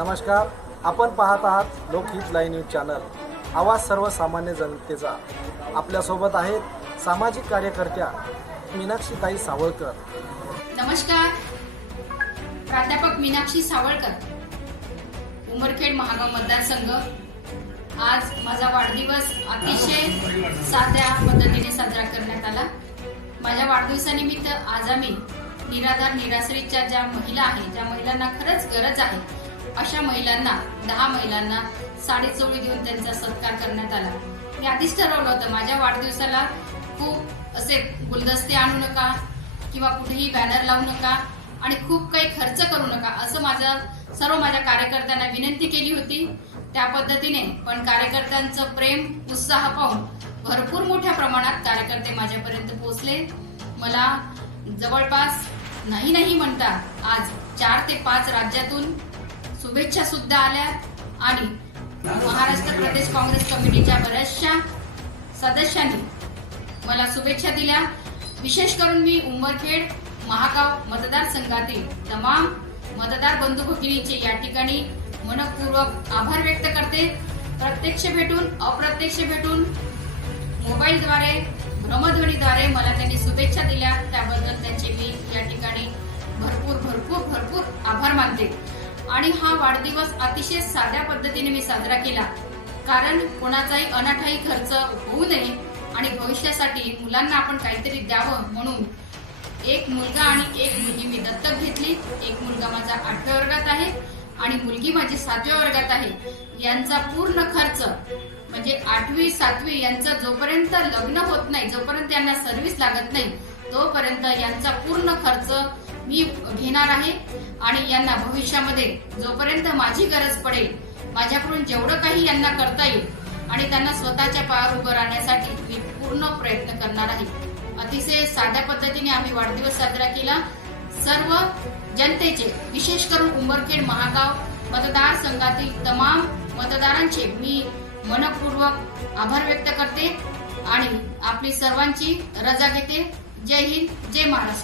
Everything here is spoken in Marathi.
नमस्कार, आपण पाहत आहात लोकहित लाईव्ह न्यूज चॅनल, आवाज सर्वसामान्य जनतेचा। आपल्यासोबत आहेत सामाजिक कार्यकर्त्या मीनाक्षीताई सावळकर। नमस्कार, प्राध्यापक मीनाक्षी सावळकर, उमरखेड महागाव मतदारसंघ। आज माझा वाढदिवस अतिशय साध्या पद्धतीने साजरा करण्यात आला। माझ्या वाढदिवसानिमित्त आज आम्ही निराधार निराश्रितच्या ज्या महिला आहेत, ज्या महिलांना खरंच गरज आहे, अशा महिलांना 10 महिलांना साडी चोळी देऊन त्यांचा सत्कार करण्यात आला। मी आधीच ठरवलं होतं माझ्या वाढदिवसाला खूप असे गुलदस्ते आणू नका किंवा कुठेही बॅनर लावू नका आणि खूप काही खर्च करू नका, असं माझ्या कार्यकर्त्यांना विनंती केली होती। त्या पद्धतीने पण कार्यकर्त्यांचं प्रेम उत्साह पाहून भरपूर मोठ्या प्रमाणात कार्यकर्ते माझ्यापर्यंत पोहोचले। मला जवळपास नाही म्हणता आज 4 ते 5 राज्यातून शुभेच्छा सुद्धा आल्या आणि महाराष्ट्र प्रदेश काँग्रेस कमिटीच्या बऱ्याचशा सदस्यांनी मला शुभेच्छा दिल्या। विशेष करून मी उमरखेड महागाव मतदारसंघातील तमाम मतदार बंधू भगिनींचे या ठिकाणी मनपूर्वक आभार व्यक्त करते। प्रत्यक्ष भेटून अप्रत्यक्ष भेटून मोबाईलद्वारे भ्रमध्वनीद्वारे मला त्यांनी शुभेच्छा दिल्या, त्याबद्दल त्यांचे मी या ठिकाणी भरपूर आभार मानते। आणि हा वाढदिवस अतिशय साध्या पद्धतीने मी साजरा केला, कारण कोणाचाही अनाठाई खर्च होऊ नये आणि भविष्यासाठी मुलांना आपण काहीतरी द्यावं म्हणून एक मुलगा आणि एक मुलगी मी दत्तक घेतली। एक मुलगा माझा 8व्या वर्गात आहे आणि मुलगी माझी 7व्या वर्गात आहे। यांचा पूर्ण खर्च म्हणजे 8वी 7वी यांचा जोपर्यंत लग्न होत नाही, जोपर्यंत त्यांना सर्व्हिस लागत नाही, तोपर्यंत यांचा पूर्ण खर्च मी घेणार आहे। आणि यांना भविष्यामध्ये जोपर्यंत माझी गरज पडेल, माझ्याकडून जेवढं काही यांना करता येईल आणि त्यांना स्वतःच्या पायावर उभं राहण्यासाठी मी पूर्ण प्रयत्न करणार आहे। अतिशय साध्या पद्धतीने आम्ही वाढदिवस साजरा केला। सर्व जनतेचे, विशेष करून उमरखेड महागाव मतदारसंघातील तमाम मतदारांचे मी मनपूर्वक आभार व्यक्त करते आणि आपली सर्वांची रजा घेते। जय हिंद, जय महाराष्ट्र।